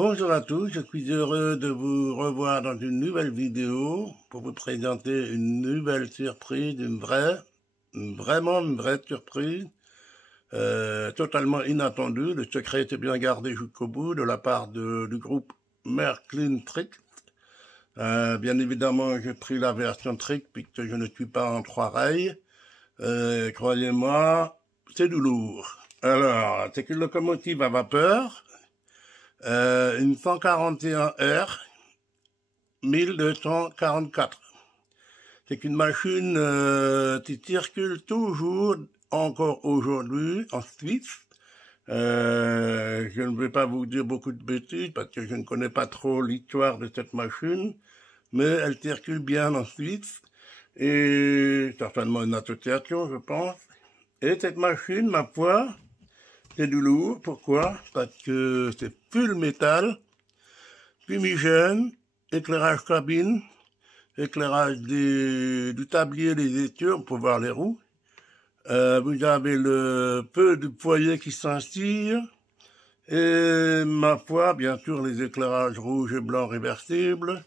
Bonjour à tous, je suis heureux de vous revoir dans une nouvelle vidéo pour vous présenter une nouvelle surprise, vraiment une vraie surprise, totalement inattendue. Le secret était bien gardé jusqu'au bout de la part du groupe Märklin Tricks. Bien évidemment, j'ai pris la version Trick puisque je ne suis pas en 3 rails. Croyez-moi, c'est du lourd. Alors, c'est une locomotive à vapeur. Une 141R 1244. C'est une machine qui circule toujours, encore aujourd'hui, en Suisse. Je ne vais pas vous dire beaucoup de bêtises parce que je ne connais pas trop l'histoire de cette machine, mais elle circule bien en Suisse et certainement une association, je pense. Et cette machine, ma foi, c'est du lourd. Pourquoi? Parce que c'est full métal, fumigène, éclairage cabine, éclairage du tablier des essieux pour voir les roues. Vous avez le peu de foyer qui s'instille. Et ma foi, bien sûr, les éclairages rouges et blancs réversibles.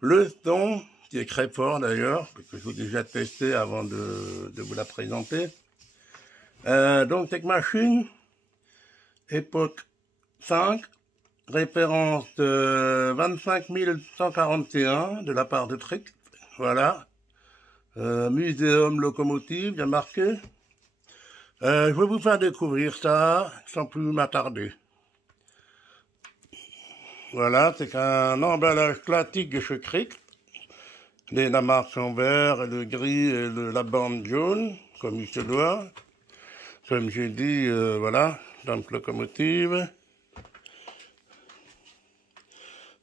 Le son, qui est très fort d'ailleurs, parce que je l'ai déjà testé avant de vous la présenter. Donc cette machine, époque 5, référence 25 141 de la part de Trick. Voilà. Muséum locomotive, bien marqué. Je vais vous faire découvrir ça sans plus m'attarder. Voilà, c'est un emballage classique de chez Trick. La marque en vert, et le gris et la bande jaune, comme il se doit. Comme j'ai dit, voilà, donc locomotive.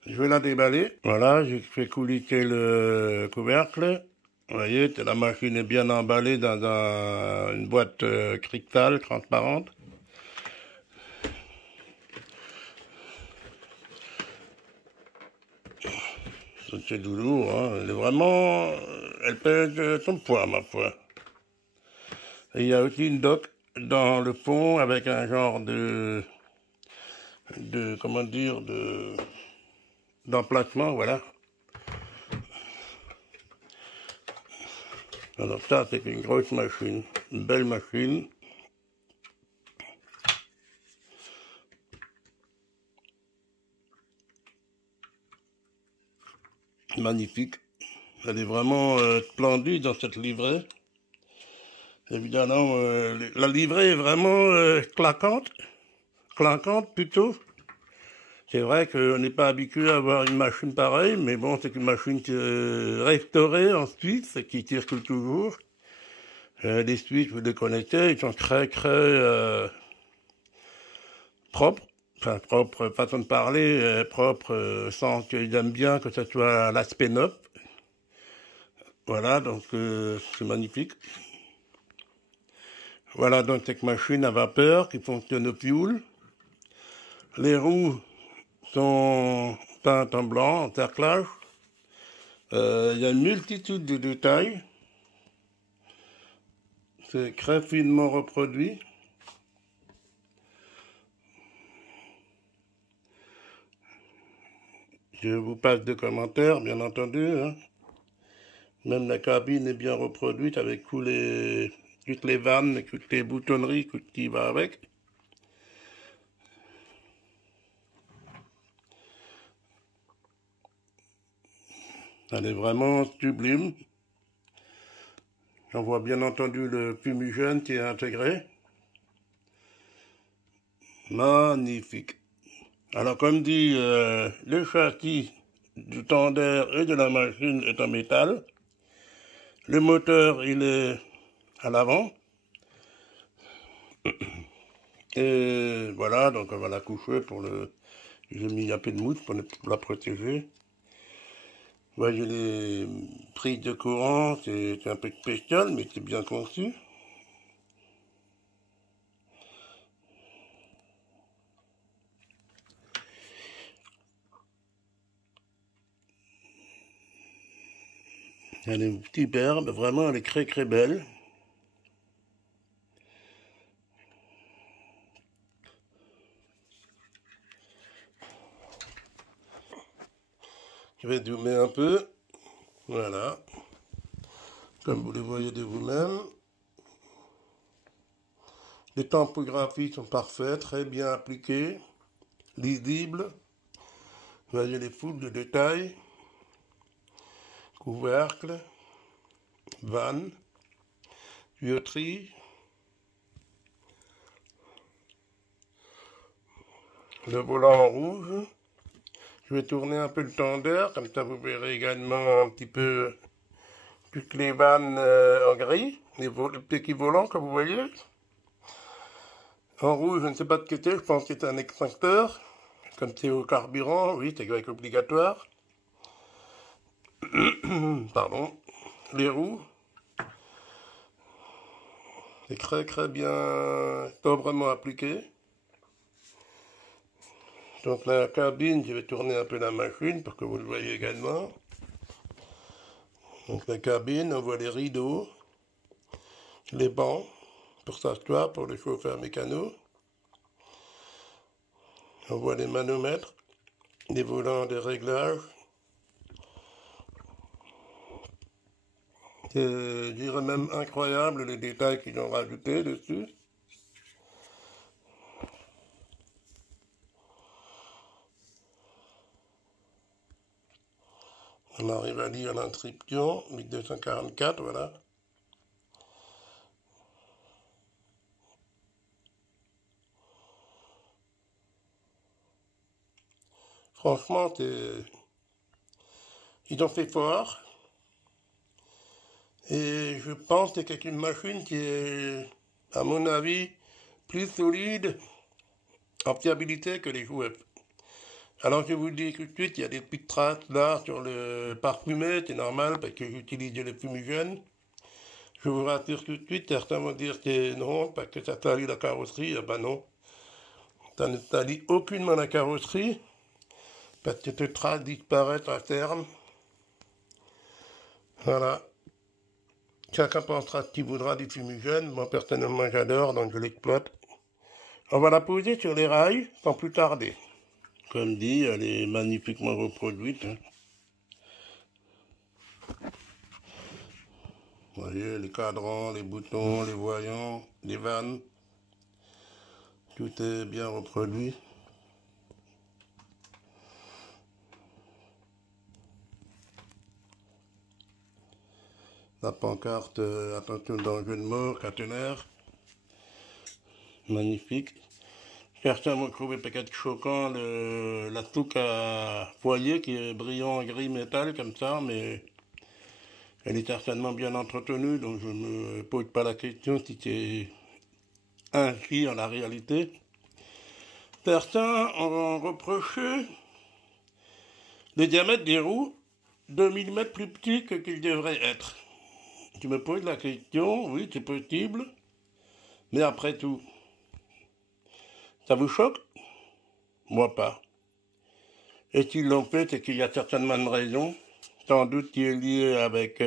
Je vais la déballer. Voilà, j'ai fait coulisser le couvercle. Vous voyez, la machine est bien emballée dans une boîte cristal transparente. C'est du lourd, hein. Elle est vraiment... Elle pèse son poids, ma foi. Et il y a aussi une dock dans le fond avec un genre comment dire, d'emplacement, voilà. Alors ça, c'est une grosse machine, une belle machine. Magnifique. Elle est vraiment splendide dans cette livrée. Évidemment, la livrée est vraiment clinquante plutôt. C'est vrai qu'on n'est pas habitué à avoir une machine pareille, mais bon, c'est une machine restaurée en Suisse, qui circule toujours. Les Suisses, vous les connaissez, ils sont très propres. Enfin, propre façon de parler, propre sans qu'ils aiment bien que ce soit l'aspect neuf. Voilà, donc c'est magnifique. Voilà donc cette machine à vapeur qui fonctionne au fioul. Les roues sont peintes en blanc, en cerclage. Il y a une multitude de détails. C'est très finement reproduit. Je vous passe des commentaires, bien entendu. Hein. Même la cabine est bien reproduite avec toutes les vannes, toutes les boutonneries, tout ce qui va avec. Elle est vraiment sublime. On voit bien entendu le fumigène qui est intégré. Magnifique. Alors comme dit, le châssis du tender et de la machine est en métal. Le moteur, il est à l'avant. Et voilà, donc on va la coucher pour le... J'ai mis un peu de mousse pour la protéger. Voyez les prises de courant, c'est un peu spécial, mais c'est bien conçu. Elle est superbe, vraiment, elle est très belle. Je vais zoomer un peu. Voilà. Comme vous le voyez de vous-même. Les typographies sont parfaites, très bien appliquées, lisibles. Vous voyez les foules de détails. Couvercle, vanne, tuyauterie. Le volant en rouge. Je vais tourner un peu le tendeur, comme ça vous verrez également un petit peu toutes les vannes en gris, les petits volants comme vous voyez. En rouge, je ne sais pas de ce que c'est, je pense que c'est un extincteur. Comme c'est au carburant, oui, c'est obligatoire. Pardon. Les roues. C'est très bien, sobrement appliqué. Donc la cabine, je vais tourner un peu la machine pour que vous le voyez également. Donc la cabine, on voit les rideaux, les bancs pour s'asseoir pour les chauffeurs mécanos. On voit les manomètres, les volants de réglage. Je dirais même incroyable les détails qu'ils ont rajoutés dessus. On arrive à lire l'inscription, 1244, voilà. Franchement, ils ont fait fort. Et je pense que c'est une machine qui est, à mon avis, plus solide en fiabilité que les jouets. Alors je vous dis tout de suite, il y a des petites traces là sur le parfumé, c'est normal parce que j'utilise le fumigène. Je vous rassure tout de suite, certains vont dire que non, parce que ça salit la carrosserie. Eh ben non, ça ne salit aucunement la carrosserie, parce que ces traces disparaissent à terme. Voilà. Chacun pensera ce qu'il voudra du fumigène. Moi personnellement j'adore, donc je l'exploite. On va la poser sur les rails sans plus tarder. Comme dit, elle est magnifiquement reproduite. Vous voyez, les cadrans, les boutons, les voyants, les vannes. Tout est bien reproduit. La pancarte, attention danger de mort, caténaire. Magnifique. Certains vont trouver peut-être choquant la touque à foyer qui est brillant en gris métal comme ça, mais elle est certainement bien entretenue, donc je ne me pose pas la question si c'est ainsi en la réalité. Certains ont reproché le diamètre des roues 2 mm plus petit que qu'il devrait être. Je me pose la question, oui c'est possible, mais après tout, ça vous choque? Moi pas. Et s'ils l'ont fait, c'est qu'il y a certainement une raison, sans doute qui est liée avec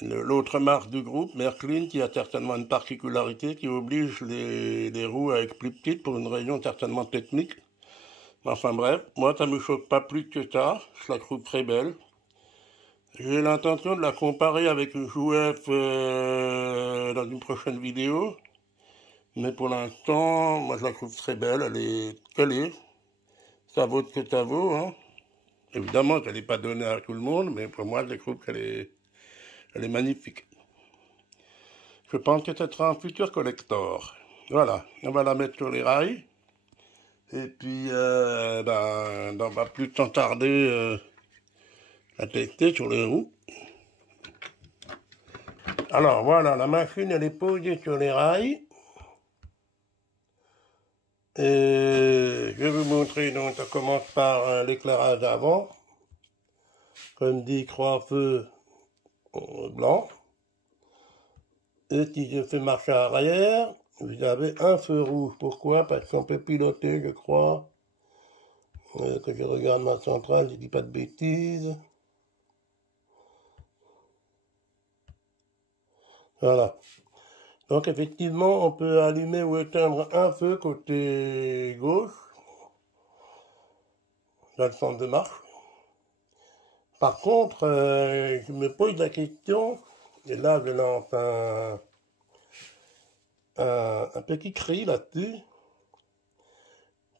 l'autre marque du groupe, Märklin, qui a certainement une particularité qui oblige les roues à être plus petites pour une raison certainement technique. Enfin bref, moi ça me choque pas plus que ça, je la trouve très belle. J'ai l'intention de la comparer avec une jouette dans une prochaine vidéo. Mais pour l'instant, moi je la trouve très belle, elle est calée. Ça vaut ce que ça vaut, hein. Évidemment, elle n'est pas donnée à tout le monde, mais pour moi je trouve qu'elle est magnifique. Je pense que ce sera un futur collector. Voilà, on va la mettre sur les rails. Et puis, on va plus tant tarder à tester sur les roues. Alors voilà, la machine elle est posée sur les rails. Et je vais vous montrer, donc ça commence par l'éclairage avant. Comme dit, croix-feu blanc. Et si je fais marche arrière, vous avez un feu rouge. Pourquoi? Parce qu'on peut piloter, je crois. Que je regarde ma centrale, je dis pas de bêtises. Voilà. Donc effectivement, on peut allumer ou éteindre un feu côté gauche. dans le sens de marche. Par contre, je me pose la question, et là je lance un petit cri là-dessus.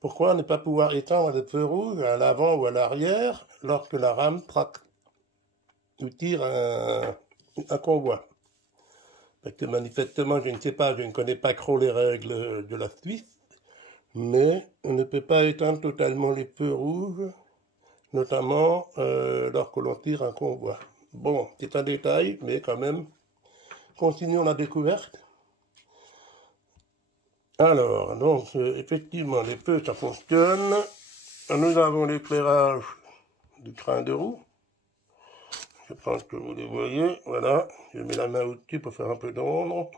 Pourquoi ne pas pouvoir éteindre le feu rouge à l'avant ou à l'arrière lorsque la rame traque ou tire un convoi? Parce que manifestement, je ne sais pas, je ne connais pas trop les règles de la Suisse, mais on ne peut pas éteindre totalement les feux rouges, notamment lorsque l'on tire un convoi. Bon, c'est un détail, mais quand même, continuons la découverte. Alors, donc, effectivement, les feux, ça fonctionne. Nous avons l'éclairage du train de roue. Je pense que vous les voyez. Voilà, je mets la main au-dessus pour faire un peu d'ombre.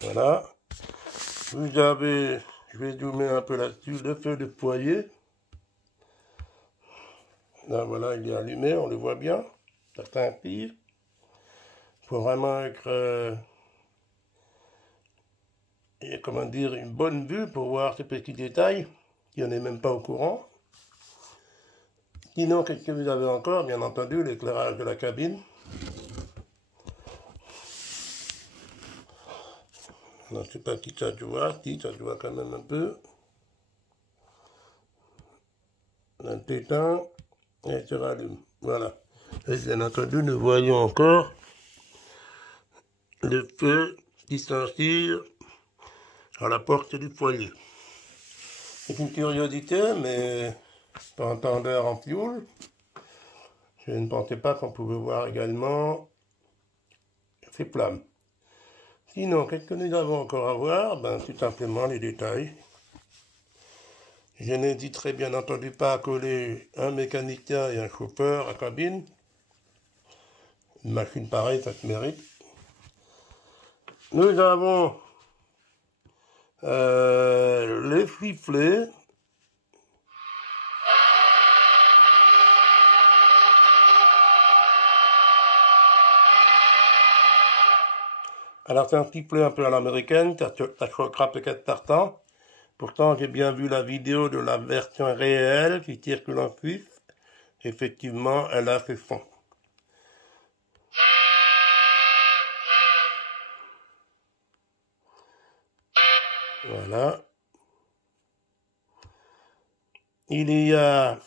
Voilà. Vous avez, je vais zoomer un peu là-dessus, le feu de foyer. Là, voilà, il est allumé, on le voit bien. Ça scintille. Il faut vraiment être, comment dire, une bonne vue pour voir ces petits détails. Il n'y en est même pas au courant. Sinon, qu'est-ce que vous avez encore? Bien entendu, l'éclairage de la cabine. Je ne sais pas si ça se voit, si ça se voit quand même un peu. On t'éteint et se rallume. Voilà. Et bien entendu, nous voyons encore le feu qui s'inspire à la porte du foyer. C'est une curiosité, mais pas un tendeur en fioul. Je ne pensais pas qu'on pouvait voir également ces flammes. Sinon, qu'est-ce que nous avons encore à voir? Ben, tout simplement les détails. Je n'hésiterai bien entendu pas à coller un mécanicien et un chauffeur à cabine. Une machine pareille, ça se mérite. Nous avons les sifflets. Alors c'est un sifflet un peu à l'américaine, ça choquera peut-être certains. Pourtant j'ai bien vu la vidéo de la version réelle qui circule en Suisse. Effectivement, elle a ses sons. Voilà. Il y a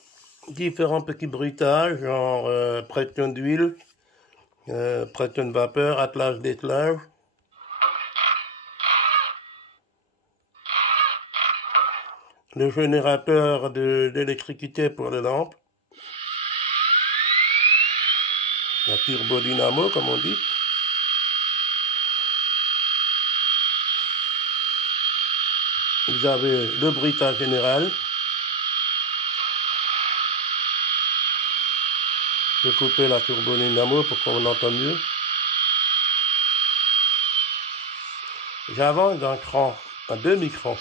différents petits bruitages, genre pression d'huile, pression de vapeur, attelage, dételage. Le générateur d'électricité pour les lampes. La turbodynamo, comme on dit. Vous avez le bruitage général. Je vais couper la turbodynamo pour qu'on entende mieux. J'avance d'un cran, à demi-cran.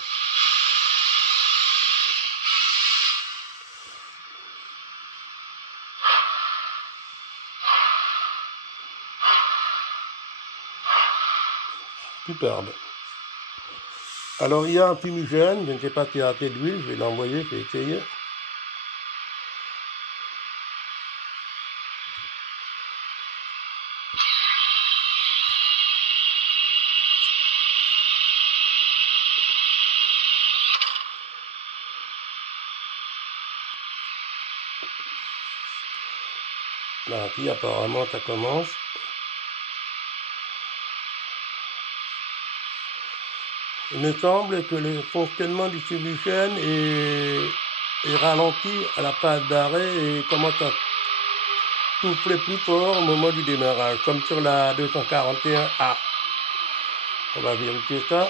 Superbe. Alors il y a un fumigène, je ne sais pas s'il y a assez d'huile, je vais l'envoyer, je vais essayer. Là, puis apparemment ça commence. Il me semble que le fonctionnement du fumigène est ralenti à la phase d'arrêt et commence à souffler plus fort au moment du démarrage, comme sur la 241A. On va vérifier ça.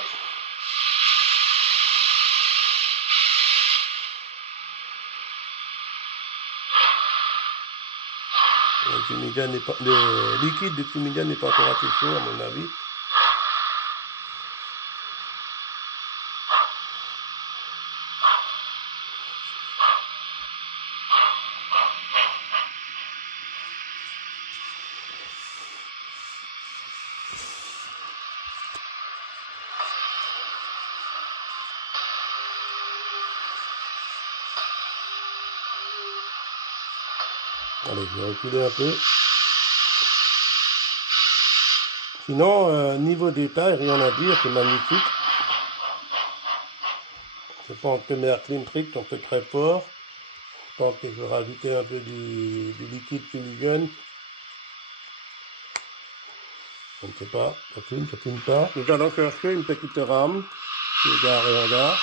Le liquide du fumigène n'est pas encore assez chaud à mon avis. Allez, je vais reculer un peu. Sinon, niveau détail, rien à dire, c'est magnifique. Je pense que Märklin Trick on fait très fort. Je pense que je vais rajouter un peu du liquide Fuligen. Je ne sais pas, ça fume pas. Nous allons chercher une petite rame qui est garée en gare.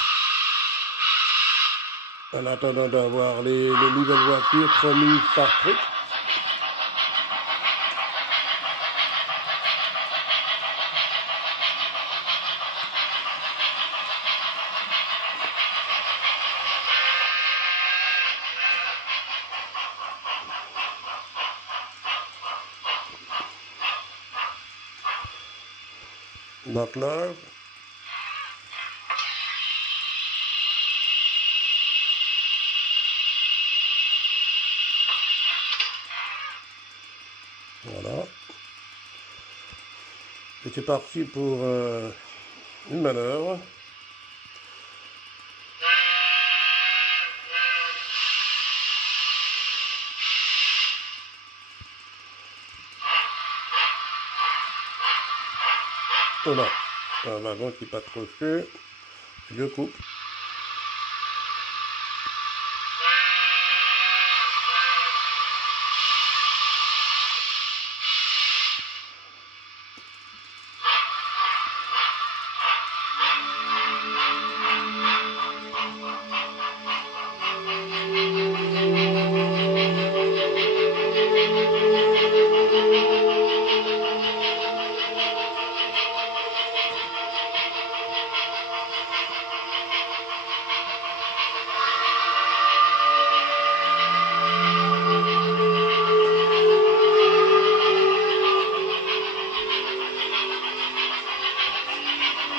En attendant d'avoir les nouvelles voitures promises par Trick. Butler. Voilà. Et c'est parti pour une manœuvre. Oh non, un wagon qui n'est pas trop chaud, je coupe.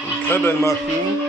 Une très belle machine.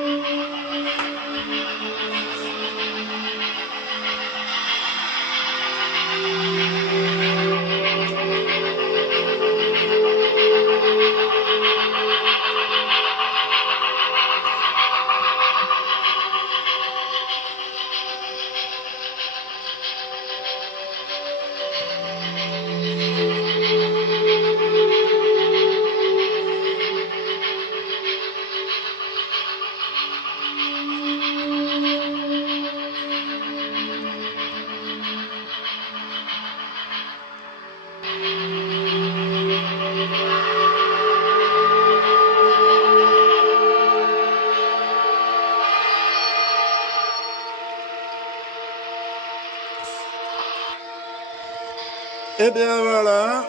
Et bien voilà,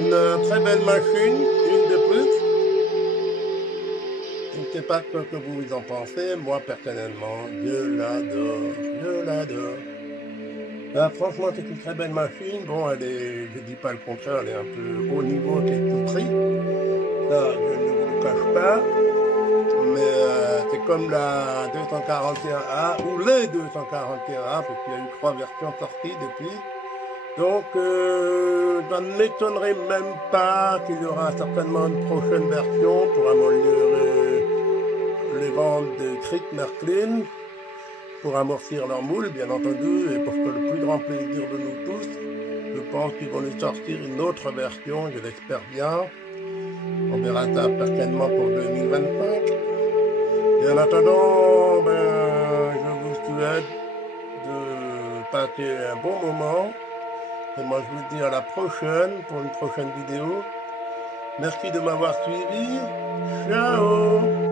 une très belle machine, une de plus. Je ne sais pas ce que vous en pensez, moi personnellement, je l'adore. Franchement, c'est une très belle machine. Bon, elle est, je dis pas le contraire, elle est un peu haut niveau, c'est tout prix. Ça, je ne vous le cache pas. Mais c'est comme la 241A ou les 241A, parce qu'il y a eu 3 versions sorties depuis. Donc, ça ne m'étonnerait même pas qu'il y aura certainement une prochaine version pour améliorer les ventes de Trick Märklin, pour amortir leur moule, bien entendu, et pour que le plus grand plaisir de nous tous, je pense qu'ils vont nous sortir une autre version, je l'espère bien. On verra ça certainement pour 2025. Et en attendant, je vous souhaite de passer un bon moment. Et moi, je vous dis à la prochaine pour une prochaine vidéo. Merci de m'avoir suivi. Ciao!